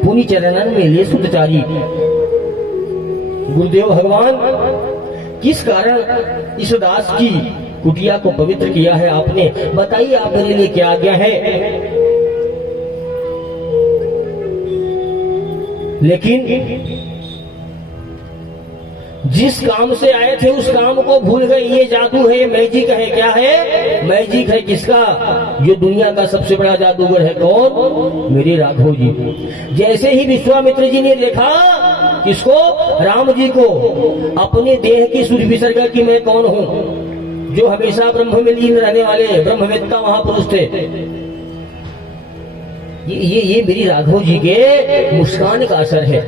पुनि चरणन में ले सुतचारी। गुरुदेव भगवान किस कारण इस दास की कुटिया को पवित्र किया है आपने, बताइए आप मेरे लिए क्या आज्ञा है। लेकिन जिस काम से आए थे उस काम को भूल गए। ये जादू है, ये मैजिक है। क्या है? मैजिक है। किसका? जो दुनिया का सबसे बड़ा जादूगर है। कौन? मेरे राघव जी। जैसे ही विश्वामित्र जी ने देखा किसको? राम जी को, अपने देह की सुध विसर्ग की मैं कौन हूं, जो हमेशा ब्रह्म में लीन रहने वाले ब्रह्मवेत्ता महापुरुष थे। ये मेरी राघव जी के मुस्कान का असर है।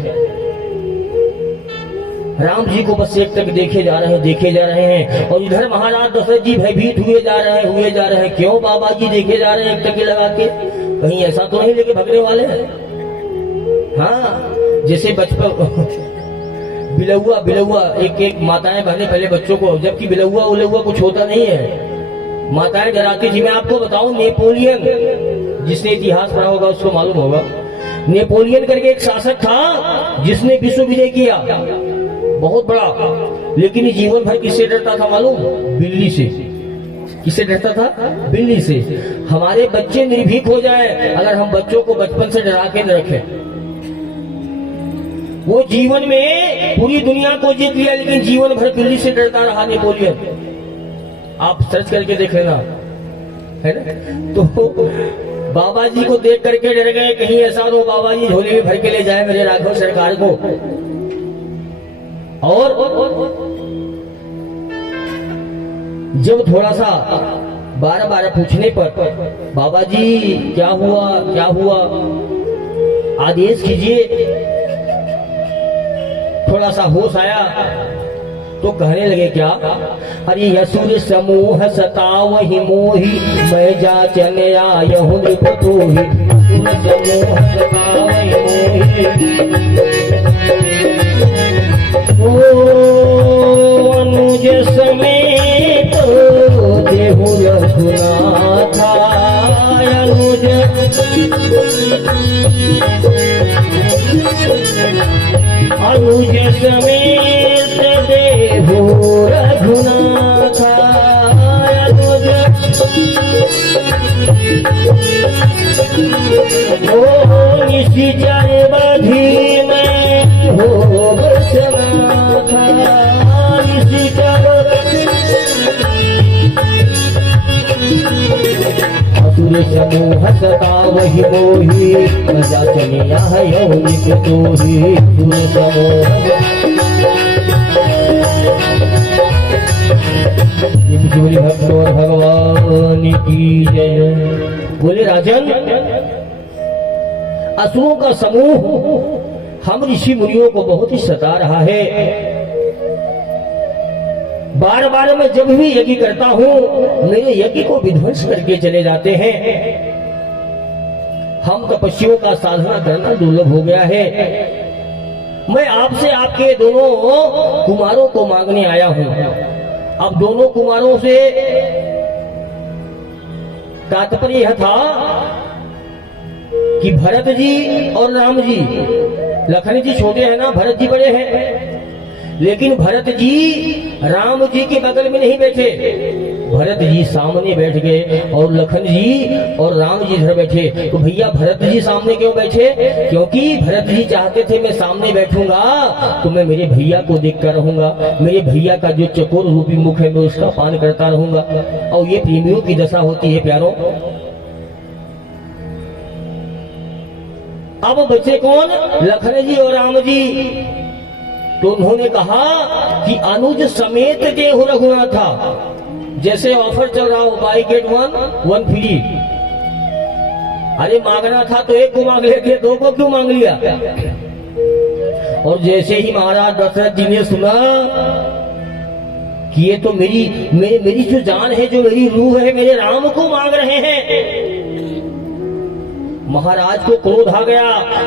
राम जी को बस एक तक देखे जा रहे हैं और इधर महाराज दशरथ जी भयभीत हुए जा रहे हैं। क्यों बाबा जी देखे जा रहे हैं एक टके लगा के? कहीं ऐसा तो नहीं लेके भगने वाले हैं? हाँ, जैसे बचपन बिलौआ एक माताएं बहने पहले बच्चों को, जबकि बिलौआ उलौआ कुछ होता नहीं है, माताएं डराती थी। मैं आपको बताऊं, नेपोलियन, जिसने इतिहास पढ़ा होगा उसको मालूम होगा, नेपोलियन करके एक शासक था जिसने विश्व विजय किया, बहुत बड़ा। लेकिन जीवन भर किससे डरता था मालूम? बिल्ली से। किससे डरता था? बिल्ली से। हमारे बच्चे निर्भीक हो जाए अगर हम बच्चों को बचपन से डरा के न रखें। वो जीवन में पूरी दुनिया को जीत लिया लेकिन जीवन भर बिल्ली से डरता रहा नेपोलियन। आप सर्च करके देख लेना, है ना। तो बाबा जी को देख करके डर गए, कहीं ऐसा हो बाबा जी झोली में भर के ले जाए मेरे राघव सरकार को। और जब थोड़ा सा बार पूछने पर बाबा जी क्या हुआ आदेश कीजिए, थोड़ा सा होश आया तो कहने लगे क्या? अरे यसुर समूह सतावहि मोहि, मैं जाचन आयहु निपतोहि। समूह सतावहि मोहि, ओ अनुज समेत देहु रघुनाथा। अनुज समेत देहु रघुनाथा। अनुज ओ निशिचर बधी में हो बसनाथा। असुर समूह सतावहि मोहि, मैं जाचन आयहु निपतोहि। भक्त और भगवान की जय। बोले राजन, असुरों का समूह हम ऋषि मुनियों को बहुत ही सता रहा है। बार मैं जब भी यज्ञ करता हूं मेरे यज्ञ को विध्वंस करके चले जाते हैं। हम तपस्वियों का साधना करना दुर्लभ हो गया है। मैं आपसे आपके दोनों कुमारों को मांगने आया हूं। अब दोनों कुमारों से तात्पर्य यह था कि भरत जी और राम जी, लखन जी छोटे हैं ना, भरत जी बड़े हैं। लेकिन भरत जी राम जी के बगल में नहीं बैठे, भरत जी सामने बैठ गए और लखन जी और राम जी इधर बैठे। तो भैया भरत जी सामने क्यों बैठे? क्योंकि भरत जी चाहते थे मैं सामने बैठूंगा तो मैं मेरे भैया को देखकर रहूंगा, मेरे भैया का जो चकोर रूपी मुख है मैं उसका पान करता रहूंगा। और ये प्रेमियों की दशा होती है प्यारों। अब बचे कौन? लखन जी और राम जी। तो उन्होंने कहा कि अनुज समेत देहु रघुनाथा। जैसे ऑफर चल रहा हो, बाई गेट वन फ्री। अरे मांगना था तो एक को मांग लेते, दो को क्यों मांग लिया? और जैसे ही महाराज दशरथ जी ने सुना कि ये तो मेरी जो जान है, जो मेरी रूह है, मेरे राम को मांग रहे हैं, महाराज को क्रोध आ गया।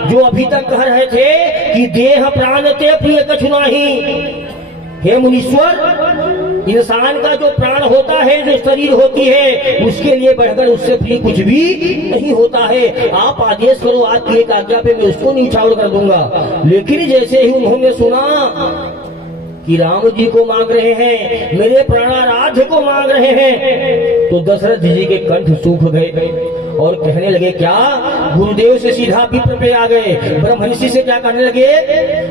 जो अभी तक कह रहे थे कि देह प्राण ते प्रिय कछु नाही, हे मुनीश्वर इंसान का जो प्राण होता है, जो शरीर होती है, उसके लिए बढ़कर उससे प्रिय कुछ भी नहीं होता है। आप आदेश करो, आपकी एक आज्ञा पे मैं उसको न्यौछावर कर दूंगा। लेकिन जैसे ही उन्होंने सुना कि राम जी को मांग रहे हैं, मेरे प्राणाराध्य को मांग रहे हैं, तो दशरथ जी के कंठ सूख गए और कहने लगे, क्या गुरुदेव से सीधा विप्र पे आ गए। ब्रह्मर्षि से क्या कहने लगे,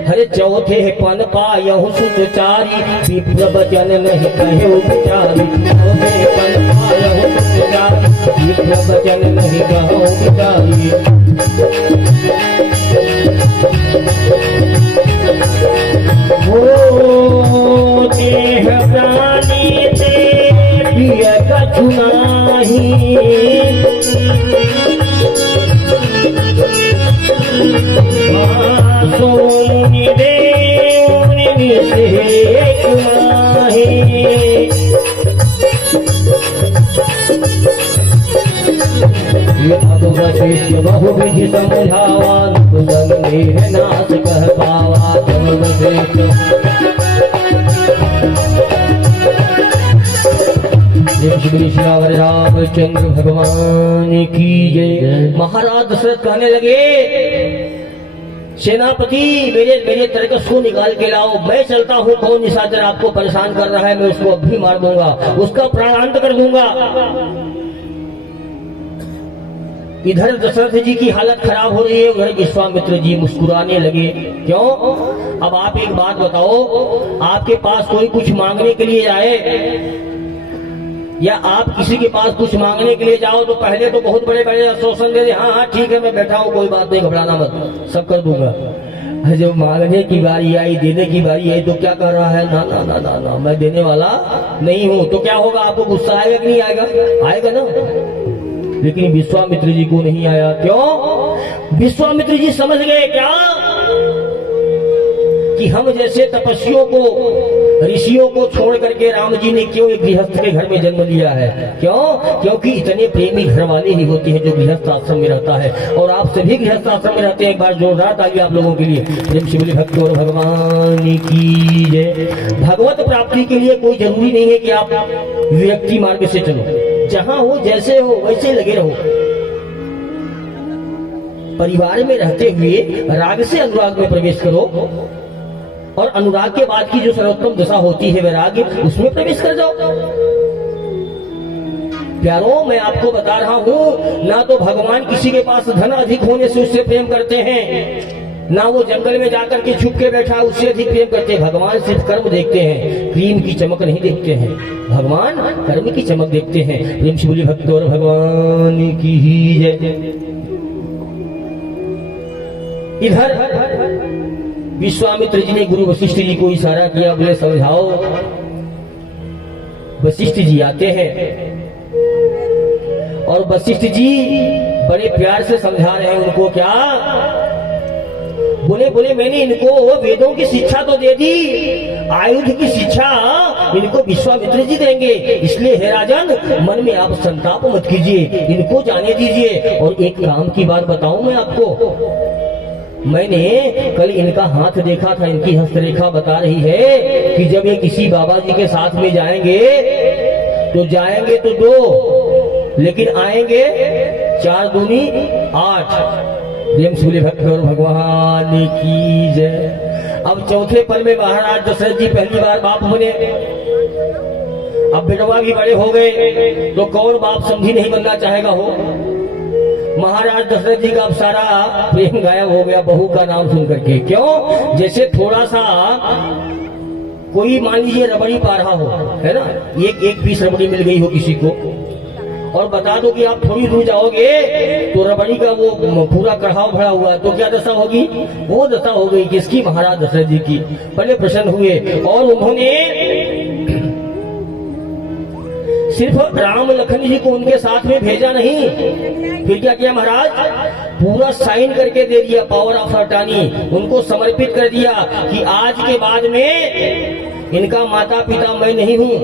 हरे चौथे पन पायहु सुचारी, विप्र वचन नहीं कहो विचारी। चौथे पन पायहु सुचारी, विप्र वचन नहीं कहो विचारी। ओ देह प्राणी ते प्रिय कछु नाही, सोनि देव निषेक नाही। अब वशिष्ठ बहु विधि समझावा, संगे नाश कह पावा। तब वशिष्ठ रामचंद्र भगवान की जय। महाराज दशरथ कहने लगे, सेनापति मेरे तरकस को निकाल के लाओ, मैं चलता हूँ। कौन निशाचर आपको परेशान कर रहा है, मैं उसको अब भी मार दूंगा, उसका प्राणांत कर दूंगा। इधर दशरथ जी की हालत खराब हो रही है, उधर विश्वामित्र जी मुस्कुराने लगे। क्यों? अब आप एक बात बताओ, आपके पास कोई कुछ मांगने के लिए आए या आप किसी के पास कुछ मांगने के लिए जाओ तो पहले तो बहुत बड़े बड़े आश्वासन दे, हाँ हाँ ठीक है मैं बैठा हूँ, कोई बात नहीं, घबराना मत, सब कर दूंगा। जब मांगने की बारी आई, देने की बारी आई, तो क्या कर रहा है, ना ना ना ना ना, मैं देने वाला नहीं हूँ। तो क्या होगा, आपको गुस्सा आएगा कि नहीं आएगा? आएगा ना। लेकिन विश्वामित्र जी को नहीं आया। क्यों? विश्वामित्र जी समझ गए क्या कि हम जैसे तपस्वियों को, ऋषियों को छोड़ करके राम जी ने क्यों एक गृहस्थ के घर में जन्म लिया है। क्यों? क्योंकि इतने प्रेमी घर वाले ही होते हैं जो गृहस्थ आश्रम में रहता है। और आप सभी गृहस्थ आश्रम में रहते हैं। एक बार जोरदार ताली आप लोगों के लिए। प्रेम से बोले भक्त और भगवान की जय। भगवत प्राप्ति के लिए कोई जरूरी नहीं है कि आप व्यक्ति मार्ग से चलो, जहां हो जैसे हो वैसे लगे रहो। परिवार में रहते हुए राग से अनुराग में प्रवेश करो, और अनुराग के बाद की जो सर्वोत्तम दशा होती है वैराग, उसमें प्रवेश कर जाओ। प्यारों, मैं आपको बता रहा हूं, ना तो भगवान किसी के पास धन अधिक होने से उससे प्रेम करते हैं, ना वो जंगल में जाकर के छुप के बैठा उससे अधिक प्रेम करते हैं। भगवान सिर्फ कर्म देखते हैं, क्रीम की चमक नहीं देखते हैं। भगवान कर्म की चमक देखते हैं। प्रेम से बोली भक्त और भगवान की जय। इधर विश्वामित्र जी ने गुरु वशिष्ठ जी को इशारा किया, बोले समझाओ। वशिष्ठ जी आते हैं और वशिष्ठ जी बड़े प्यार से समझा रहे हैं उनको। क्या बोले मैंने इनको वेदों की शिक्षा तो दे दी, आयुध की शिक्षा इनको विश्वामित्र जी देंगे, इसलिए हे राजन मन में आप संताप मत कीजिए, इनको जाने दीजिए। और एक काम की बात बताऊं मैं आपको, मैंने कल इनका हाथ देखा था, इनकी हस्तरेखा बता रही है कि जब ये किसी बाबा जी के साथ में जाएंगे तो 2, लेकिन आएंगे 4 दूनी 8। प्रेम से बोले भक्त और भगवान की जय। अब चौथे पल में महाराज दशरथ जी पहली बार बाप बने। अब बेटवा भी बड़े हो गए तो कौन बाप समझी नहीं बनना चाहेगा हो। महाराज दशरथ जी का अब सारा प्रेम गायब हो गया बहू का नाम सुन करके। क्यों? जैसे थोड़ा सा कोई मान लीजिए रबड़ी पा रहा हो, है ना, एक पीस रबड़ी मिल गई हो किसी को, और बता दो कि आप थोड़ी दूर जाओगे तो रबड़ी का वो पूरा कढ़ाव भरा हुआ, तो क्या दशा होगी? वो दशा हो गई किसकी? महाराज दशरथ जी की। बड़े प्रसन्न हुए और उन्होंने सिर्फ राम लखन जी को उनके साथ में भेजा नहीं, फिर क्या किया महाराज? पूरा साइन करके दे दिया, पावर ऑफ अटॉर्नी उनको समर्पित कर दिया कि आज के बाद में इनका माता पिता मैं नहीं हूँ,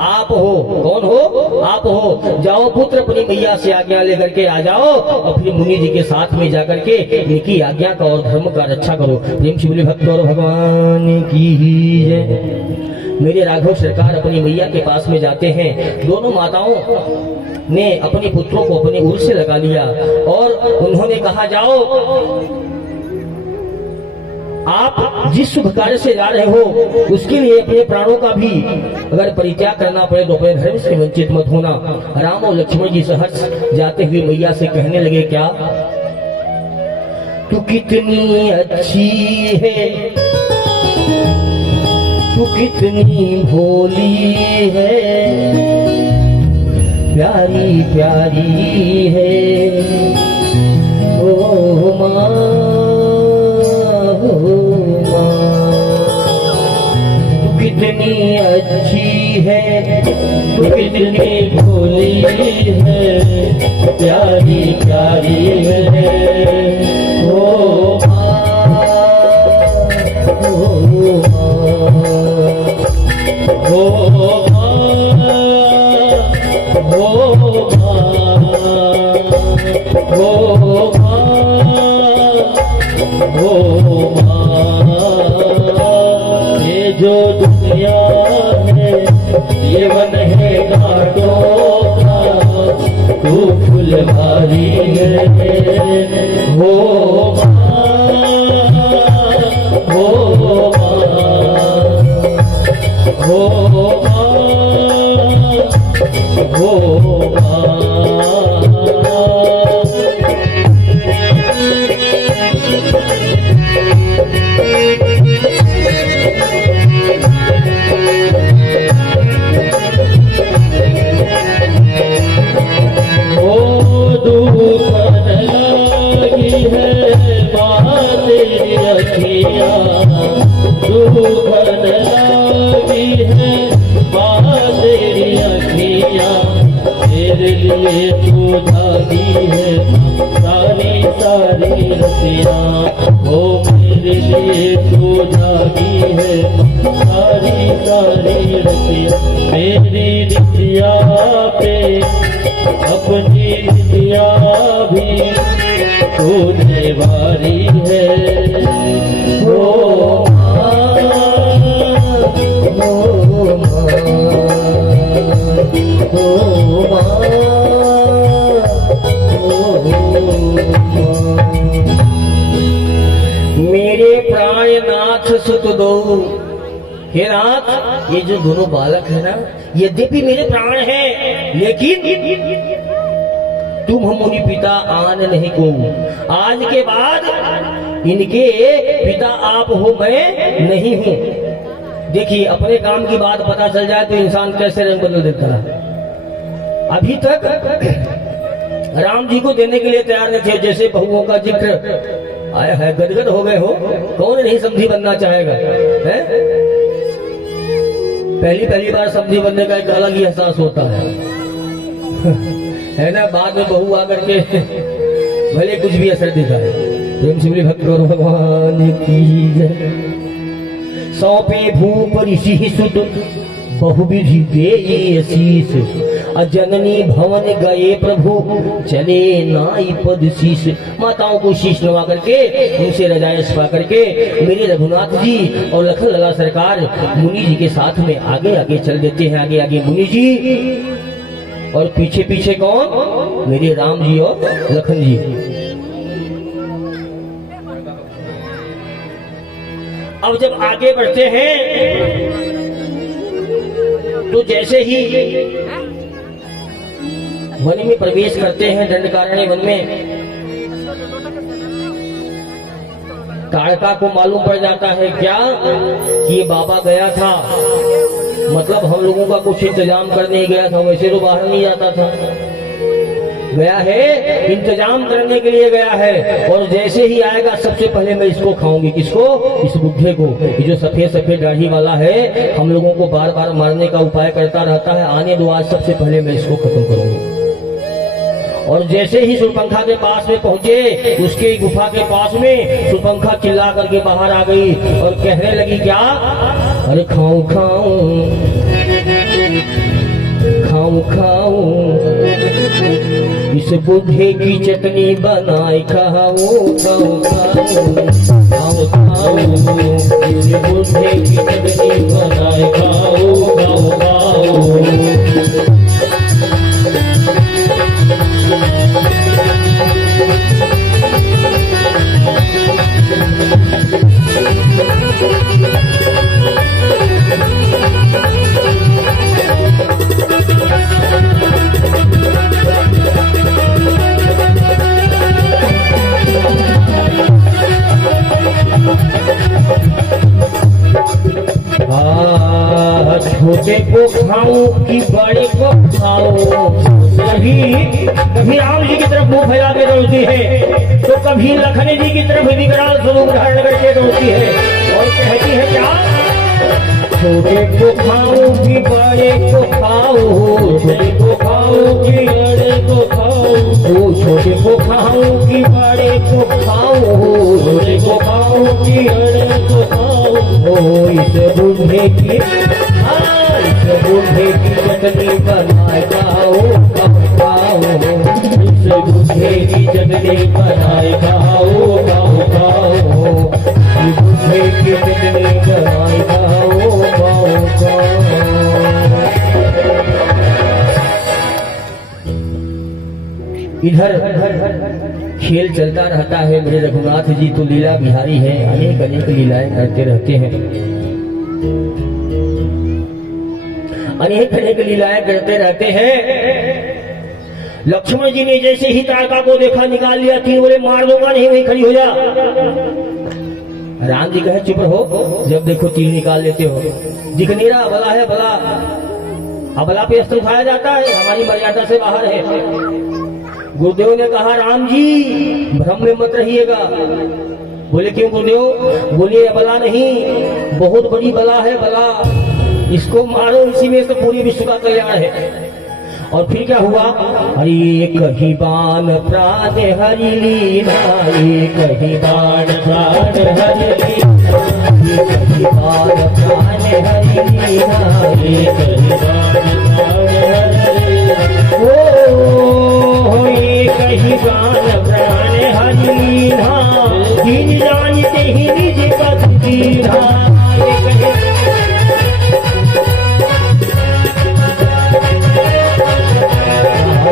आप हो। कौन हो? आप हो। जाओ पुत्र अपनी मैया से आज्ञा लेकर के आ जाओ और फिर मुनि जी के साथ में जाकर के इनकी आज्ञा का और धर्म का रक्षा करो। प्रेम से बोले भक्त और भगवान की जय। मेरे राघव सरकार अपनी मैया के पास में जाते हैं। दोनों माताओं ने अपने पुत्रों को अपने उर से लगा लिया और उन्होंने कहा, जाओ आप जिस शुभ कार्य से जा रहे हो उसके लिए अपने प्राणों का भी अगर परित्याग करना पड़े तो अपने धर्म से वंचित मत होना। राम और लक्ष्मण जी सहर्ष जाते हुए मैया से कहने लगे, क्या तू कितनी अच्छी है, तू कितनी भोली है, प्यारी प्यारी है ओ माँ, तू कितनी अच्छी है, तू कितनी भोली है, प्यारी प्यारी है ओ माँ, ओ ये जो दुनिया है ये वन है घाटों का, तू फुलवारी है हो तू धागी है सारी सारी रतिया, ओ मेरे लिए तू धागी है सारी सारी रतिया, मेरी रतिया पे अपनी रतिया भी तूने वारी है ओ मेरे प्राणनाथ सुत दो। हे नाथ, ये जो दोनों बालक है ना, यद्यपि मेरे प्राण हैं, लेकिन तुम मुनि पिता आन नहीं को। आज के बाद इनके पिता आप हो, मैं नहीं हूं। देखिए, अपने काम की बात पता चल जाए तो इंसान कैसे रंग बदल देता है। अभी तक राम जी को देने के लिए तैयार नहीं थे। जैसे बहुओं का जिक्र आया है, गदगद हो गए हो। कौन नहीं समधी बनना चाहेगा, है? पहली बार समधी बनने का एक अलग ही एहसास होता है ना। बाद में बहू आकर के भले कुछ भी असर दिखाए। प्रेम से बोले भक्त भगवान की जय। सौंपे भूप ऋषि सुत बहुविधि दे शीस, अजननी भवन गए प्रभु चले नाई पद शीश। माताओं को शीश नवा करके, उनसे रजाइश पा करके मेरे रघुनाथ जी और लखन लला सरकार मुनि जी के साथ में आगे आगे चल देते हैं। आगे आगे मुनि जी और पीछे पीछे कौन? मेरे राम जी और लखन जी। अब जब आगे बढ़ते हैं तो जैसे ही वन में प्रवेश करते हैं, दंडकारण्य वन में, काड़का को मालूम पड़ जाता है क्या कि ये बाबा गया था, मतलब हम लोगों का कुछ इंतजाम करने ही गया था। वैसे तो बाहर नहीं जाता था, गया है इंतजाम करने के लिए गया है। और जैसे ही आएगा सबसे पहले मैं इसको खाऊंगी। किसको? इस बुढ़े को। ये जो सफेद सफेद दाढ़ी वाला है, हम लोगों को बार बार मारने का उपाय करता रहता है। आने दो, आज सबसे पहले मैं इसको खत्म करूंगा। और जैसे ही शूर्पणखा के पास में पहुंचे, उसके गुफा के पास में शूर्पणखा चिल्ला करके बाहर आ गई और कहने लगी क्या? अरे खाऊं खाऊं खाऊं खाऊं, इस बुढ़े की चटनी बनाए खाऊं खाऊं खाऊं खाऊं खाऊं, इस बुढ़े की चटनी बनाए खाऊं छोटे को खाऊं कि बड़े को खाऊं। कभी राम जी की तरफ मुंह फैला के दौड़ती है तो कभी लखन जी की तरफ विकराल स्वरूप धारण करके दौड़ती है और कहती है क्या, छोटे को खाऊं कि बड़े को खाऊं, छोटे को खाऊं कि बड़े को खाऊं, छोटे को खाऊं कि बड़े को खाऊं, छोटे को खाऊं कि बड़े को खाऊं। इस बूढ़े की चटनी बनाए खाओ खाओ, इस बूढ़े की चटनी बनाए खाओ खाओ खाओ, इस बूढ़े की चटनी बनाए खाओ खाओ खाओ। इधर खेल चलता रहता है। मेरे रघुनाथ जी तो लीला बिहारी हैं, अनेक अनेक लीलाएं करते रहते हैं, अनेक अनेक लीलाएं करते रहते हैं। लक्ष्मण जी ने जैसे ही तारका को देखा निकाल लिया, तीन बोले मार दूंगा, नहीं वही खड़ी हो जा। राम जी कहे चुप रहो, जब देखो तीर निकाल लेते हो, दिख नहीं रहा, बला है बला, अबला पे अस्त्र उठाया जाता है, हमारी मर्यादा से बाहर है। गुरुदेव ने कहा राम जी भ्रम में मत रहिएगा। बोले क्यों गुरुदेव? बोले बला नहीं, बहुत बड़ी बला है बला, इसको मारो, इसी में तो पूरी विश्व का कल्याण है। और फिर क्या हुआ, हरि कही बाण प्राण हरि लीना, कही बाण प्राण हरि लीना, कही बाण प्राण हरि लीना, कही बाण प्राण हरि लीना, ओ ये कही बाण प्राण हरि लीना, दीन जानते ही निज पद दीना।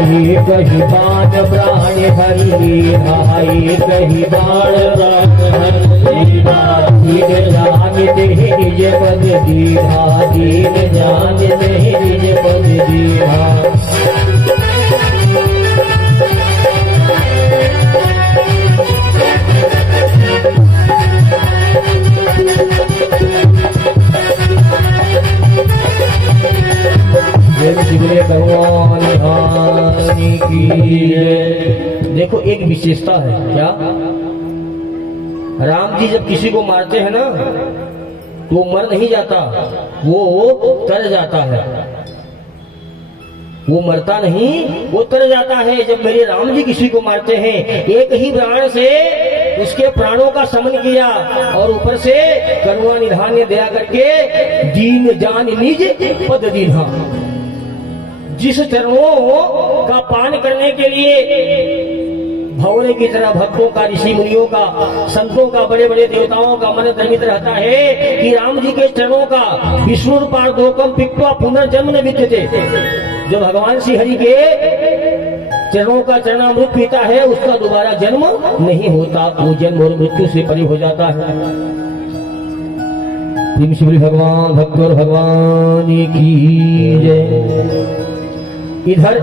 ये कही बाण प्राण हरि लीना, ये कही बाण प्राण हरि लीना, दीन जानते ही निज पद दीना, दीन जानते ही निज पद दीना। देखो एक विशेषता है क्या, राम जी जब किसी को मारते हैं ना तो वो मर नहीं जाता, वो तर जाता है, वो मरता नहीं, वो तर जाता है। जब मेरे राम जी किसी को मारते हैं, एक ही बाण से उसके प्राणों का समन किया और ऊपर से करुणा निधान ने दया करके दीन जान निज पद दीन्हा। जिस चरणों का पान करने के लिए भंवरे की तरह भक्तों का, ऋषि मुनियों का, संतों का, बड़े बड़े देवताओं का मन द्रवित रहता है कि राम जी के चरणों का विष्णु पार्दोकम पिक्वा पुनर्जन्म न विद्यते। जो भगवान श्री हरि के चरणों का चरणामृत पीता है उसका दोबारा जन्म नहीं होता, वो जन्म और मृत्यु से परे हो जाता है। भगवान भक्त और भगवान की जय। इधर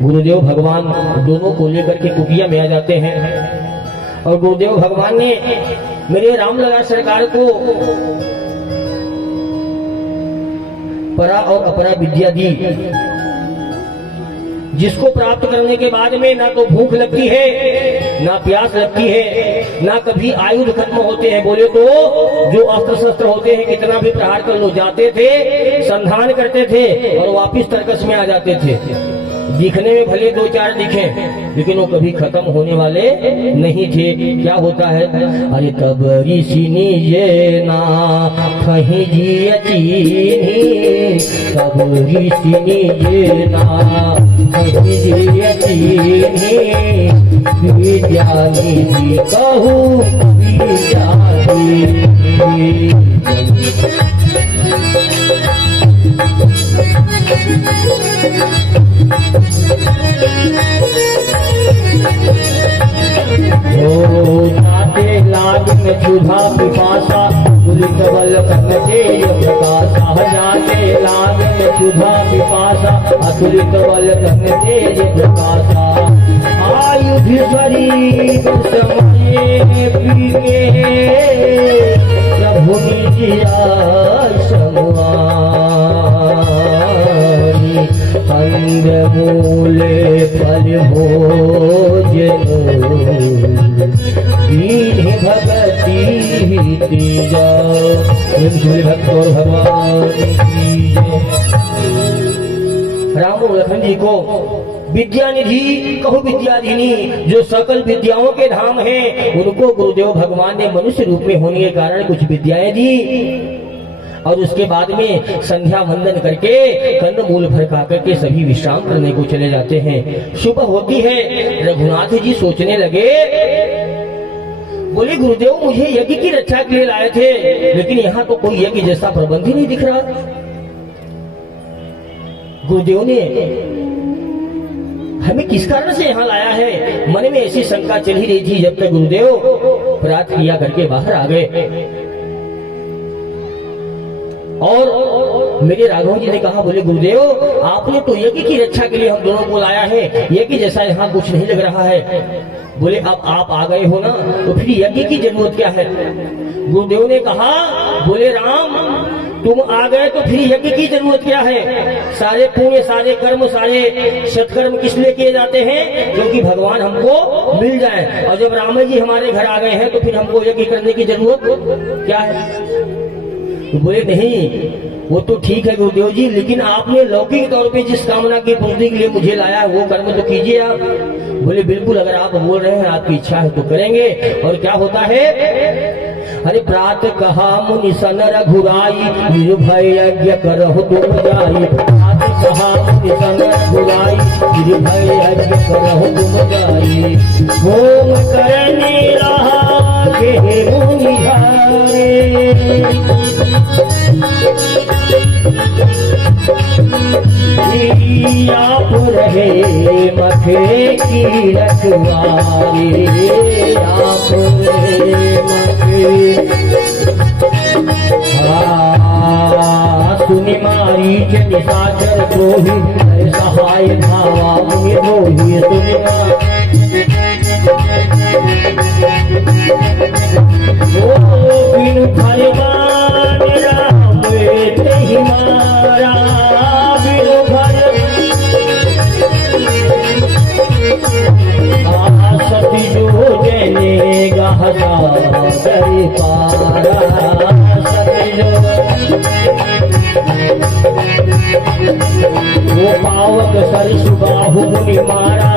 गुरुदेव भगवान दोनों को लेकर के कुटिया में आ जाते हैं और गुरुदेव भगवान ने मेरे रामलला सरकार को परा और अपरा विद्या दी, जिसको प्राप्त करने के बाद में ना तो भूख लगती है, ना प्यास लगती है, ना कभी आयुध खत्म होते हैं। बोले तो जो अस्त्र शस्त्र होते हैं कितना भी प्रहार कर लो, जाते थे, संधान करते थे और वापिस तर्कस में आ जाते थे। दिखने में भले दो चार दिखे, लेकिन वो कभी खत्म होने वाले नहीं थे। क्या होता है, अरे तब ऋषि निजे ना कहीं जियचीनी, तब ऋषि निजे ना कहीं जियचीनी, विद्यानी जी कहूँ विद्यानी। जाते लाग में क्षुधा पिपासा, दुरित बल तेज प्रकाशा, जाते लाग में क्षुधा पिपासा, अतुलित बल तेज प्रकाशा। आयुध शरीर समय पीके प्रभु निज समुआ, कंदमूले फल भोजन दीन भगति तीजा। भक्त और भगवान की जय। राम और लखन जी को विद्या निधि कहो विद्याधिनी, जो सकल विद्याओं के धाम हैं, उनको गुरुदेव भगवान ने मनुष्य रूप में होने के कारण कुछ विद्याएं दी। और उसके बाद में संध्या वंदन करके कंदमूल फल खा करके सभी विश्राम करने को चले जाते हैं। सुबह होती है, रघुनाथ जी सोचने लगे, बोले गुरुदेव मुझे यज्ञ की रक्षा के लिए लाए थे, लेकिन यहाँ तो कोई यज्ञ जैसा प्रबंध ही नहीं दिख रहा। गुरुदेव ने हमें किस कारण से यहाँ लाया है, मन में ऐसी शंका चल ही रही थी, जब तक गुरुदेव प्रात किया करके बाहर आ गए। और मेरे राघव जी ने कहा, बोले गुरुदेव आपने तो यज्ञ की रक्षा के लिए हम दोनों को लाया है, यज्ञ जैसा यहाँ कुछ नहीं लग रहा है। बोले अब आप आ गए हो ना, तो फिर यज्ञ की जरूरत क्या है। गुरुदेव ने कहा, बोले राम तुम आ गए तो फिर यज्ञ की जरूरत क्या है। सारे पुण्य सारे कर्म सारे सत्कर्म किस लिए किए जाते हैं, क्योंकि भगवान हमको मिल जाए। और जब राम जी हमारे घर आ गए हैं तो फिर हमको यज्ञ करने की जरूरत क्या है। तो बोले नहीं वो तो ठीक है गुरुदेव जी, लेकिन आपने लौकिक तौर पे जिस कामना की पूर्ति के लिए मुझे लाया वो कर्म तो कीजिए आप। बोले बिल्कुल, अगर आप बोल रहे हैं आपकी इच्छा है तो करेंगे। और क्या होता है, अरे प्रात कहा मुनि सन रघुराई, निर्भय यज्ञ करहु तुम जाई। प्रात कहा मुनि सन रघुराई, निर्भय यज्ञ करहु तुम जाई। होम करने रहा के मुनि आप रहे मथे की रखवारी, आप रहे मथे। सुनि मारी के निशाचर द्रोही, सहाय धावा मुनि द्रोही। सुनि बिनु भगवान राम ही मारा, बिनु सती जो जने गहता दरी पारा। सती जो वो पावक सरसु बाहु मुनि मारा,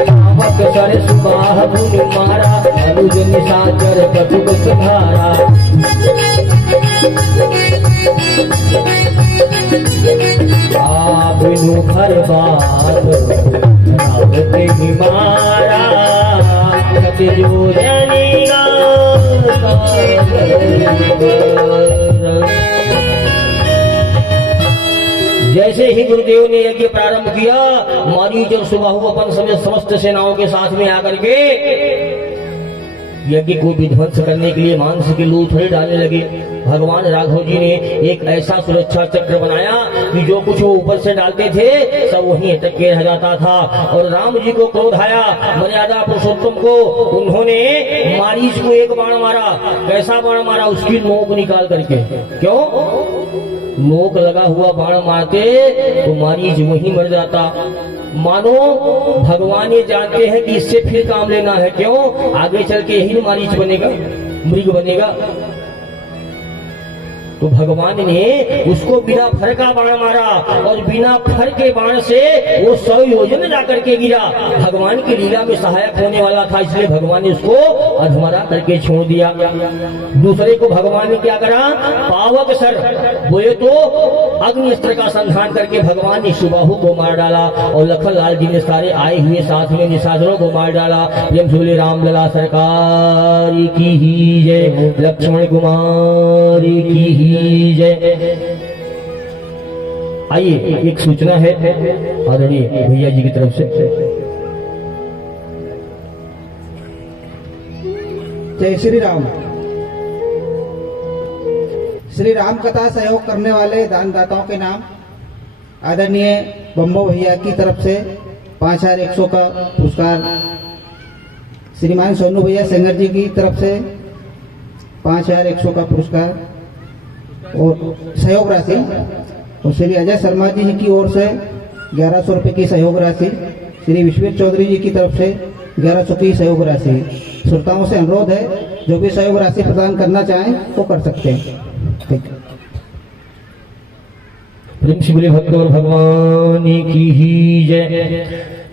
पावक सरसु बाहु मुनि मारा। अनुज निशाचर कटुक सुधारा। बिनु भर बात रावते ही मारा, सती जो जने जैसे ही गुरुदेव ने यज्ञ प्रारंभ किया, मारीच और सुबाहु अपन समस्त सेनाओं के साथ में आकर के यज्ञ को विध्वंस करने के लिए मांस के लूथड़े डालने लगे। भगवान राघव जी ने एक ऐसा सुरक्षा चक्र बनाया कि जो कुछ वो ऊपर से डालते थे सब वहीं अटक के रह जाता था। और राम जी को क्रोध आया, मर्यादा पुरुषोत्तम को, उन्होंने मारीच को एक बाण मारा। कैसा बाण मारा, उसकी नोक निकाल करके। क्यों, नोक लगा हुआ बाण मारते तो मारीच वहीं मर जाता। मानो भगवान ये जानते हैं कि इससे फिर काम लेना है। क्यों, आगे चल के यही मारीच बनेगा, मृग बनेगा। तो भगवान ने उसको बिना फर का बाण मारा और बिना फर के बाण से वो 100 योजन जाकर के गिरा। भगवान की लीला में सहायक होने वाला था, इसलिए भगवान ने उसको अधमरा करके छोड़ दिया। दूसरे को भगवान ने क्या करा, पावक सर बोले तो अग्नि अस्त्र का संधान करके भगवान ने सुबाहु को मार डाला। और लखन लाल जी ने सारे आए हुए साथ में निशाचरों को मार डाला। यम झूले राम लला सरकार की ही जय, लक्ष्मण कुमारी की ही जय। आइए, एक सूचना है आदरणीय भैया जी की तरफ से। जय श्री राम। श्री राम कथा सहयोग करने वाले दानदाताओं के नाम आदरणीय बम्बो भैया की तरफ से 5100 का पुरस्कार, श्रीमान सोनू भैया सेंगर जी की तरफ से 5100 का पुरस्कार और सहयोग राशि और श्री अजय शर्मा जी की ओर से 1100 रुपये की सहयोग राशि, श्री विश्वेश चौधरी जी की तरफ से 1100 की सहयोग राशि। श्रोताओं से अनुरोध है, जो भी सहयोग राशि प्रदान करना चाहें वो कर सकते हैं। ठीक है। प्रेम से बोले भक्त और भगवान की ही जय।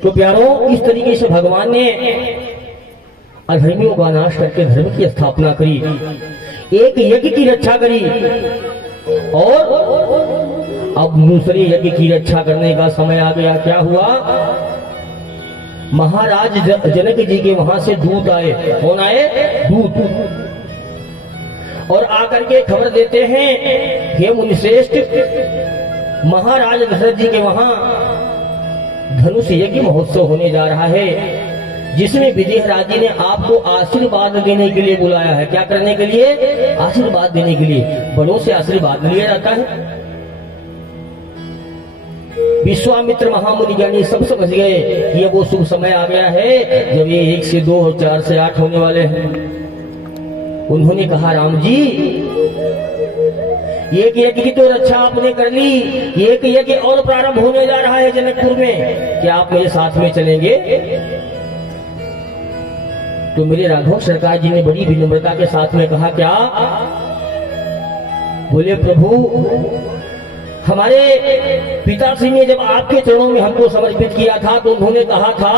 तो प्यारों, इस तरीके से भगवान ने अधर्मियों का नाश करके धर्म की स्थापना करी, एक यज्ञ की रक्षा करी, और अब दूसरे यज्ञ की रक्षा करने का समय आ गया। क्या हुआ? महाराज जनक जी के वहां से दूत आए। कौन आए? दूत। और आकर के खबर देते हैं, हे मुनिश्रेष्ठ, महाराज दशरथ जी के वहां धनुष यज्ञ महोत्सव होने जा रहा है, जिसमें विदेहराज जी ने आपको आशीर्वाद देने के लिए बुलाया है। क्या करने के लिए? आशीर्वाद देने के लिए। बड़ों से आशीर्वाद लिया जाता है। विश्वामित्र महामुनि ज्ञानी सब समझ गए कि अब वो शुभ समय आ गया है जब ये 1 से 2 और 4 से 8 होने वाले हैं। उन्होंने कहा, राम जी, एक यज्ञ की तो रक्षा आपने कर ली, एक यज्ञ और प्रारंभ होने जा रहा है जनकपुर में, क्या आप मेरे साथ में चलेंगे? तो मेरे राघव सरकार जी ने बड़ी विनम्रता के साथ में कहा, क्या? बोले, प्रभु, हमारे पिताश्री ने जब आपके चरणों में हमको समर्पित किया था तो उन्होंने कहा था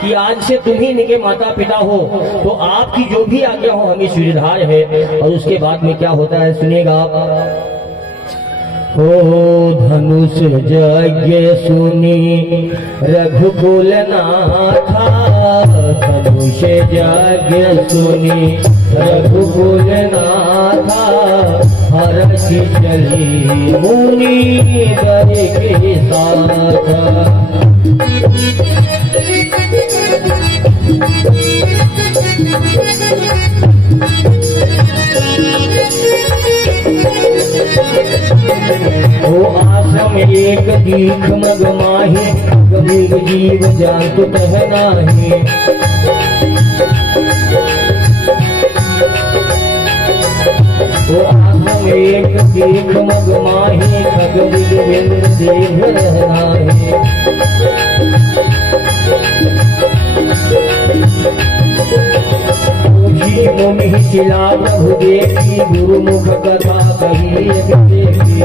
कि आज से तुम ही इनके माता पिता हो, तो आपकी जो भी आज्ञा हो हमें स्वीकार है। और उसके बाद में क्या होता है, सुनिएगा आप। हो धनुष यज्ञ सुनी रघुकुल नाथा, धनुष यज्ञ सुनी रघुकुल नाथा, हरषि चली मुनि वर के साथ। ओ आश्रम एक दीख मग माही, गरीब जीव जानतु कह नाही। ओ आश्रम एक दीख मग माही, खगरिग बिंद देह रहनाही। मुनि चिला प्रभु देखी, गुरुमुख कथा कही देखी।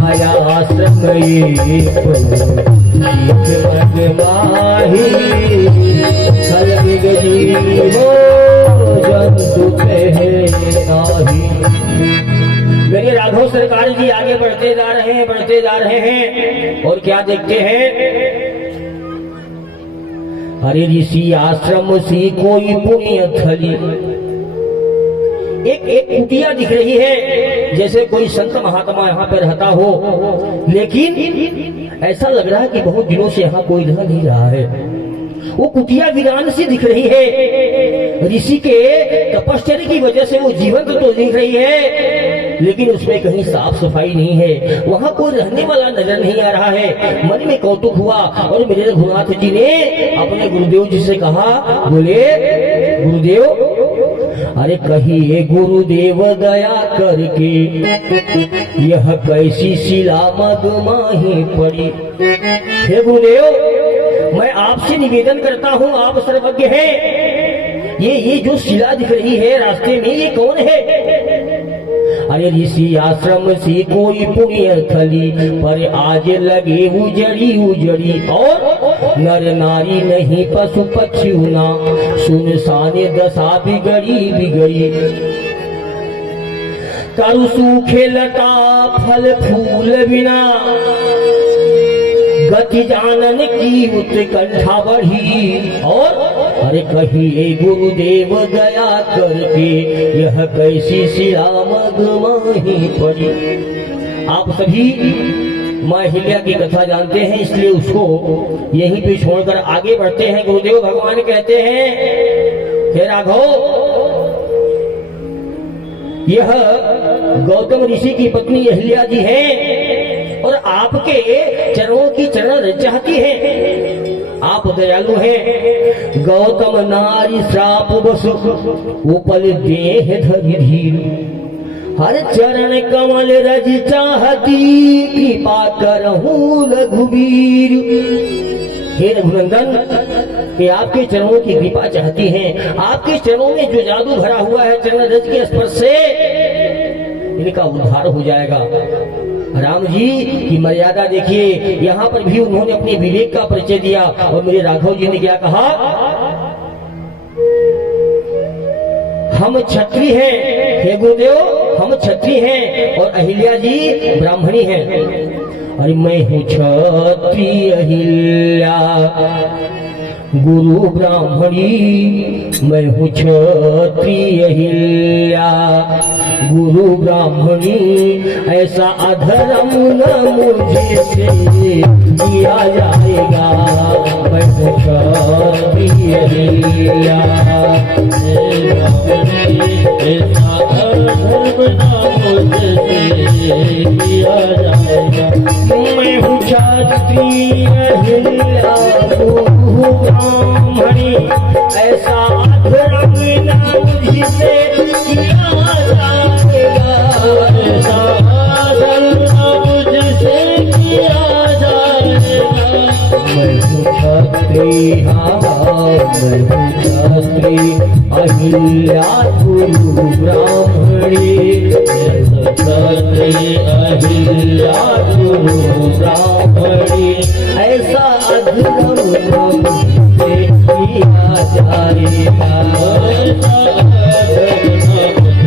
आया आश्रम एक मग माही, खगरिग जीव जंतु कहे नाही। मेरे राघव सरकार जी आगे बढ़ते जा रहे हैं, बढ़ते जा रहे हैं, और क्या देखते हैं? अरे ऋषि आश्रम सी कोई पुण्य थली। एक कुटिया दिख रही है, जैसे कोई संत महात्मा यहाँ पे रहता हो, लेकिन ऐसा लग रहा है कि बहुत दिनों से यहाँ कोई रह नहीं रहा है। वो कुटिया वीरान सी दिख रही है। ऋषि के तपश्चर्या की वजह से वो जीवंत तो दिख रही है, लेकिन उसमें कहीं साफ सफाई नहीं है। वहां कोई रहने वाला नजर नहीं आ रहा है। मन में कौतुक हुआ और मेरे रघुनाथ जी ने अपने गुरुदेव जी से कहा, बोले, गुरुदेव, अरे कहिए गुरुदेव दया करके, यह कैसी शिला मग माही पड़ी। हे गुरुदेव, मैं आपसे निवेदन करता हूँ, आप सर्वज्ञ हैं, ये जो शिला दिख रही है रास्ते में, ये कौन है? अरे ऋषि आश्रम से कोई पुण्य थली, पर आज लगे उजड़ी उजड़ी, और नर नारी नहीं पशु पक्षी ना, सुनसान दशा बिगड़ी बिगड़ी। तरु सूखे लता फल फूल बिना, गति जानन की उत्कंठा बढ़ी, और अरे कहिए गुरुदेव दया करके, यह कैसी शिला मग माही पड़ी। आप सभी माँ अहिल्या की कथा जानते हैं, इसलिए उसको यहीं पे छोड़कर आगे बढ़ते हैं। गुरुदेव भगवान कहते हैं, हे राघव, यह गौतम ऋषि की पत्नी अहिल्या जी हैं और आपके चरणों की चरण रज चाहती है। आप दयालु हैं। गौतम नारी श्राप बस उपल देह धरि धीर, हर चरण कमल रज चाहती कृपा करहूँ रघुवीर। हे रघुनंदन, कि आपके चरणों की कृपा चाहती हैं। आपके चरणों में जो जादू भरा हुआ है चरण रज के स्पर्श से इनका उद्धार हो जाएगा। राम जी की मर्यादा देखिए, यहाँ पर भी उन्होंने अपने विवेक का परिचय दिया और मेरे राघव जी ने क्या कहा, हम क्षत्रिय हैं। हे गुरुदेव, हम क्षत्रिय हैं और अहिल्या जी ब्राह्मणी हैं। अरे मैं हूँ क्षत्रिय अहिल्या गुरु ब्राह्मणी, मैं हूँ क्षत्रिय अहिल्या गुरु ब्राह्मणी, ऐसा अधर्म न मुझे से किया जाएगा। मैं हूँ क्षत्रिय अहिल्या, ऐसा अधर्म न मुझे से किया जाएगा। मैं हूँ क्षत्रिय अहिल्या गुरु ब्राह्मणी, ऐसा अधर्म न मुझसे किया जाएगा। ऐसा अधर्म न मुझसे किया जाएगा। मैं हूँ क्षत्रिय, मैं हूँ क्षत्रिय अहिल्या गुरु ब्राह्मणी, क्षत्रिय अहिल्या गुरु ब्राह्मणी, ऐसा अधर्म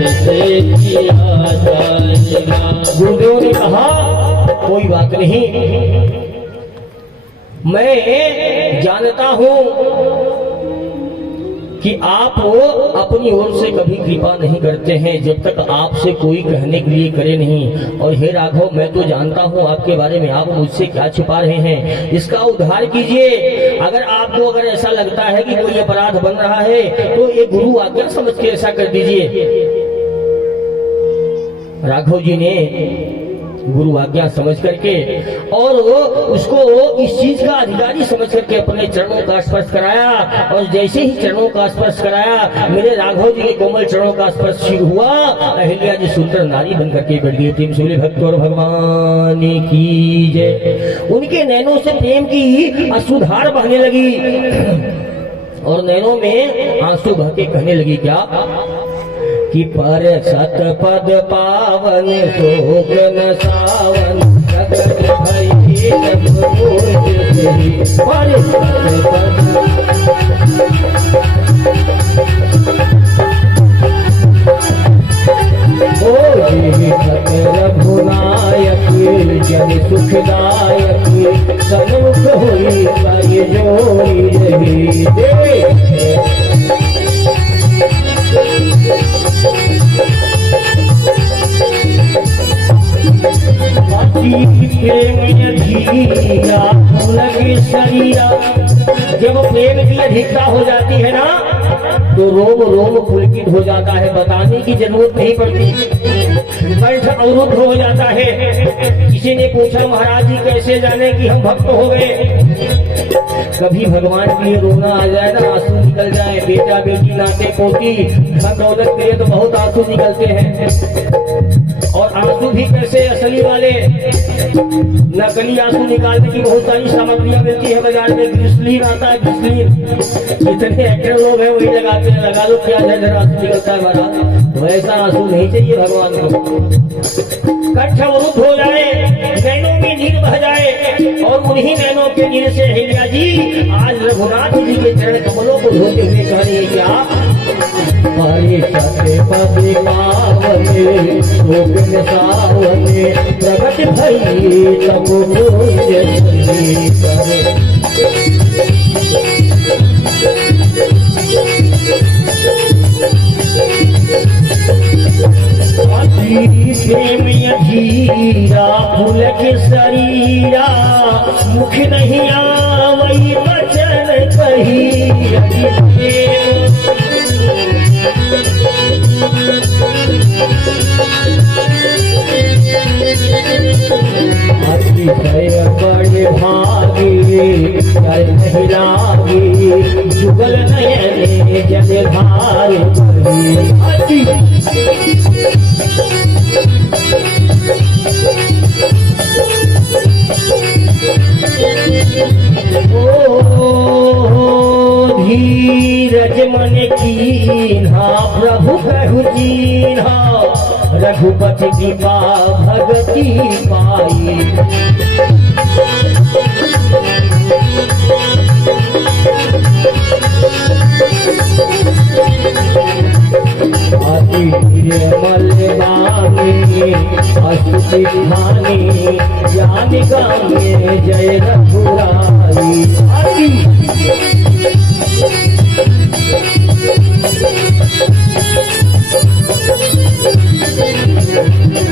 से किया जाएगा। गुरुदेव ने कहा कोई बात नहीं, मैं जानता हूं कि आप अपनी ओर से कभी कृपा नहीं करते हैं जब तक आपसे कोई कहने के लिए करे नहीं। और हे राघव, मैं तो जानता हूं आपके बारे में, आप मुझसे क्या छिपा रहे हैं, इसका उद्धार कीजिए। अगर ऐसा लगता है कि कोई अपराध बन रहा है तो ये गुरु आज्ञा समझ के ऐसा कर दीजिए। राघव जी ने गुरु आज्ञा समझ करके और उसको इस चीज का अधिकारी समझ करके अपने चरणों का स्पर्श कराया। और जैसे ही चरणों का स्पर्श कराया, मेरे राघव जी के कोमल चरणों का स्पर्श शुरू हुआ। अहिल्या जी सुंदर नारी बन करके बैठ गई। तीन सूर्य भक्त और भगवान की जय। उनके नैनों से प्रेम की अश्रुधार बहने लगी और नैनों में आंसू बह के कहने लगी क्या कि पर सत पद पावन शोक न सावन, जगत भई जब मोर सही। पर सत पद ओ सत रघुनायक जन सुखदायक, सन्मुख हुई पाए जोड़ी रही। जब प्रेम की अधिकता हो जाती है ना तो रोम रोम पुलकित हो जाता है, बताने की जरूरत नहीं पड़ती। कंठ अवरुद्ध हो जाता है। किसी ने पूछा महाराज जी कैसे जाने कि हम भक्त हो गए। कभी भगवान के लिए रोना आ जाए ना, आंसू निकल जाए, बेटा बेटी नाते पोती धन दौलत के लिए तो बहुत आंसू निकलते हैं। और आंसू भी कैसे, असली वाले, नकली आंसू निकालने की बहुत सारी सामग्रियां मिलती है बाजार में। ग्लिसरीन आता है, ग्लिसरीन। जितने एक्टर लोग हैं वही लगाते हैं, लगा लो क्या झरझर आंसू निकलता है महाराज। वैसा आंसू नहीं चाहिए भगवान को। कंठ अवरुद्ध हो जाए, नैनों में नीर बह जाए और उन्हीं नैनों के नीर से अहिल्या जी आज रघुनाथ जी के चरण कमलों को धोते हुए कह रही है क्या, हरे सत्य पद पावने शोक न सावने, प्रगट भई तब पूज्य सही करे। प्रेम धीरा फूल के शरीरा, मुख नहीं आवई वचन कही। अतिशय बड़े भागी कर नहीं लागे जुगल नयने जलधार बही। धीरज मन कीन्हा प्रभु कहु दीन्हा रघुपति कृपा भगति पाई। अति निर्मल बानी अस्तुति ध्यानी ज्ञान गाने जय रघुराई।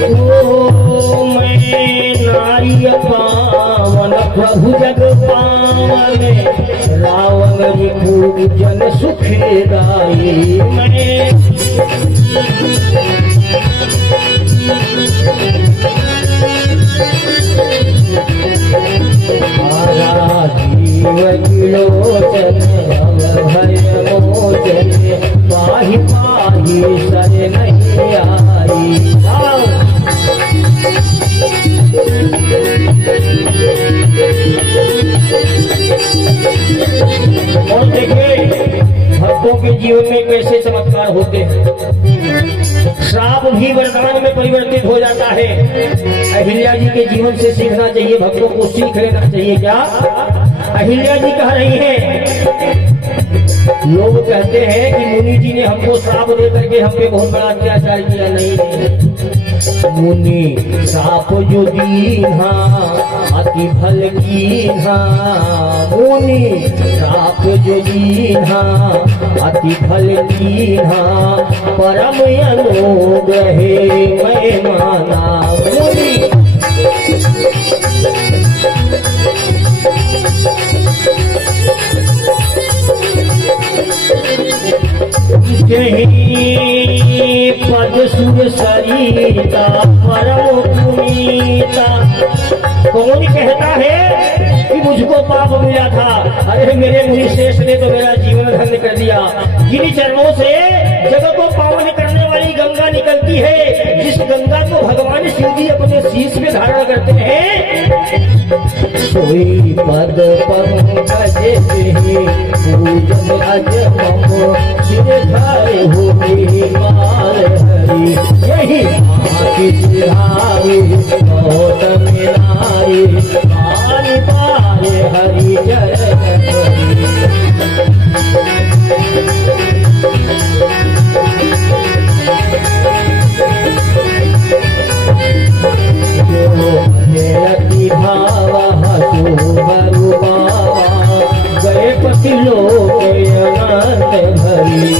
ओ मैं नारी पावन प्रभु जग पावन रावण रिपु जन सुख दाई। मैं जीव भय मोचन पाहि पाहि सर नहीं आई। और देखिए भक्तों के जीवन में कैसे चमत्कार होते हैं। श्राप भी वरदान में परिवर्तित हो जाता है। अहिल्या जी के जीवन से सीखना चाहिए, भक्तों को सीख लेना चाहिए। क्या अहिल्या जी कह रही हैं, लोग कहते हैं कि मुनि जी ने हमको श्राप दे करके हम पे बहुत बड़ा अत्याचार किया। नहीं, मुनि श्राप जो दीन्हा अति भल कीन्हा। मुनि श्राप जो दीन्हा अति भल कीन्हा परम अनुग्रह मैं माना। मुनि पद सुर सरिता परम पुनीता। कौन कहता है कि मुझको पाप मिला था? अरे मेरे मुनि श्रेष्ठ ने तो मेरा जीवन धन्य कर दिया। जिन चरणों से जगत को पावन करने वाली गंगा निकलती है, जिस गंगा को भगवान शिव जी अपने शीश में धारण करते हैं, सोई पद पंकज पूजन अज मम सिर धारे होगी माल हरि। यही सिधारी गौतम नारी पारी पारे हरि जय रति भावा हसु गए पति लोक अनंत भरी।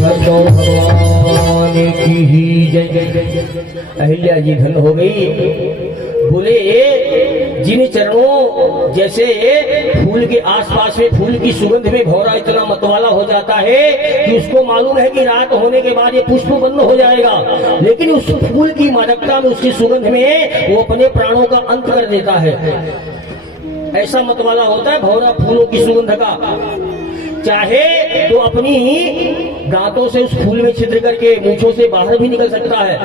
भगवान की ही जय। अहिल्या जी धन्य हो गई। बोले जिन चरणों जैसे फूल के आसपास में फूल की सुगंध में भौरा इतना मतवाला हो जाता है कि उसको मालूम है कि रात होने के बाद ये पुष्प बंद हो जाएगा, लेकिन उस फूल की मादकता में उसकी सुगंध में वो अपने प्राणों का अंत कर देता है। ऐसा मतवाला होता है भौरा फूलों की सुगंध का। चाहे तो अपनी दांतों से उस फूल में छिद्र करके मूंछों से बाहर भी निकल सकता है,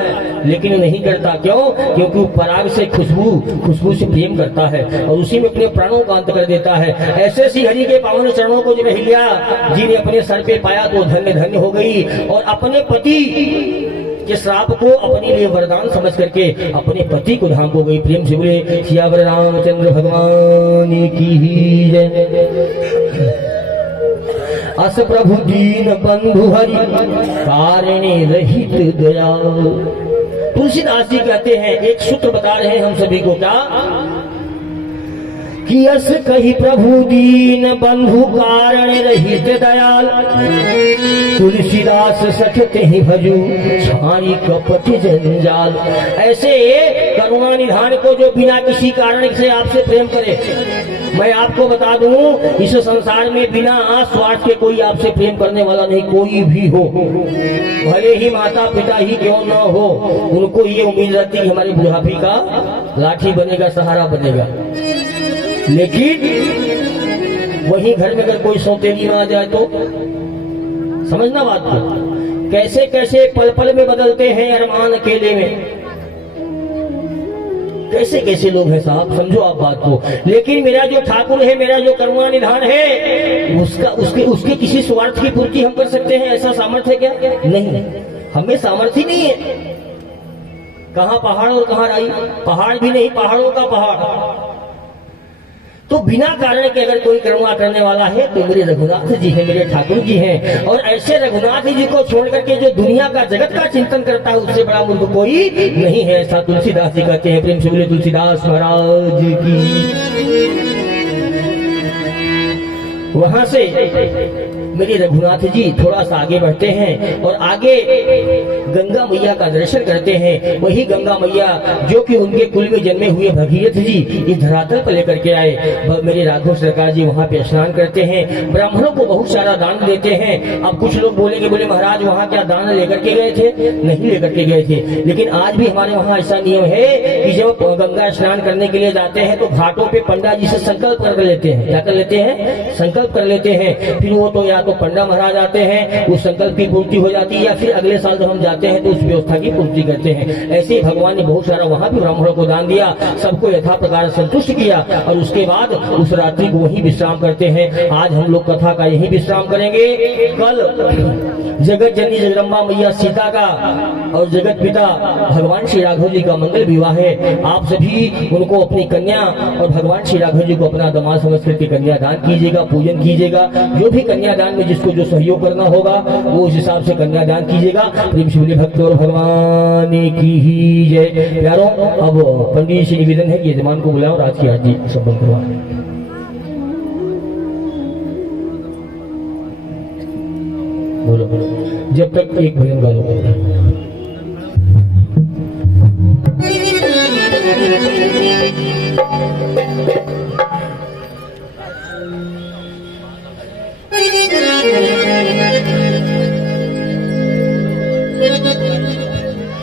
लेकिन नहीं करता। क्यों? क्योंकि पराग से खुशबू से प्रेम करता है और उसी में अपने प्राणों का अंत कर देता है। ऐसे श्री हरि के पावन चरणों को जब अहिल्या जी ने अपने सर पे पाया तो धन्य धन्य हो गई और अपने पति के श्राप को अपने लिए वरदान समझ करके अपने पति को धाम हो गई। प्रेम से बोले सियावर रामचंद्र भगवान की ही जय। अस प्रभु दीन बंधु हरि कारणे रहित दया। तुलसीदास जी कहते हैं, एक सूत्र बता रहे हैं हम सभी को, क्या कि अस कही प्रभु दीन बंधु कारण रहित दयाल। तुलसीदास सखते ही भजू छाई कपट जंजाल। ऐसे करुणा निधान को जो बिना किसी कारण से आपसे प्रेम करे, मैं आपको बता दूं, इस संसार में बिना स्वार्थ के कोई आपसे प्रेम करने वाला नहीं, कोई भी हो, भले ही माता पिता ही क्यों न हो, उनको ये उम्मीद रहती है हमारे बुढ़ापी का लाठी बनेगा, सहारा बनेगा। लेकिन वही घर में अगर कोई सौतेली में आ जाए तो समझना बात को, कैसे कैसे पल पल में बदलते हैं अरमान अकेले में, कैसे कैसे लोग हैं साहब, समझो आप बात को। लेकिन मेरा जो ठाकुर है, मेरा जो करुणा निधान है, उसके किसी स्वार्थ की पूर्ति हम कर सकते हैं, ऐसा सामर्थ्य है क्या? नहीं, हमें सामर्थ्य नहीं है। कहां पहाड़ और कहां राई, पहाड़ भी नहीं, पहाड़ों का पहाड़। तो बिना कारण के अगर कोई करुणा करने वाला है तो मेरे रघुनाथ जी हैं, मेरे ठाकुर जी हैं। और ऐसे रघुनाथ जी को छोड़ करके जो दुनिया का जगत का चिंतन करता है, उससे बड़ा मूर्ख कोई नहीं है, ऐसा तुलसीदास जी कहते हैं। प्रेम से बोले तुलसीदास महाराज की। वहां से मेरे रघुनाथ जी थोड़ा सा आगे बढ़ते हैं और आगे गंगा मैया का दर्शन करते हैं। वही गंगा मैया जो कि उनके कुल में जन्मे हुए भगीरथ जी इस धरातल पर लेकर के आए। मेरे राघव सरकार जी वहां पे स्नान करते हैं, ब्राह्मणों को बहुत सारा दान देते हैं। अब कुछ लोग बोलेंगे, बोले महाराज वहां क्या दान लेकर के गए थे? नहीं लेकर के गए थे, लेकिन आज भी हमारे वहां ऐसा नियम है कि जब गंगा स्नान करने के लिए जाते हैं तो घाटों पे पंडा जी से संकल्प कर लेते हैं। क्या कर लेते हैं? संकल्प कर लेते हैं। फिर वो तो या तो पंडा महाराज आते हैं, उस संकल्प की पूर्ति हो जाती है, या फिर अगले साल जब हम जाते हैं तो उस व्यवस्था की पूर्ति करते हैं। ऐसे ही भगवान ने बहुत सारा वहां भी ब्राह्मणों को दान दिया, सबको यथा प्रकार संतुष्ट किया और उसके बाद उस रात्रि को वही विश्राम करते हैं। आज हम लोग कथा का यही विश्राम करेंगे। कल जगत जननी जगदम्बा मैया सीता का और जगत पिता भगवान श्री राघव जी का मंगल विवाह है। आप सभी उनको अपनी कन्या और भगवान श्री राघव जी को अपना दामाद समझ करके कन्यादान कीजिएगा, पूजन कीजिएगा। जो भी कन्यादान में जिसको जो सहयोग करना होगा वो उस हिसाब से कन्यादान कीजिएगा। प्रेम से बोले भक्त और भगवान की ही जय। प्यारों, अब पंडित जी से निवेदन है कि यजमान को बुलाओ, राज की आरती संपन्न करवाओ। बोलो बोलो, जब तक एक भजन गा लो।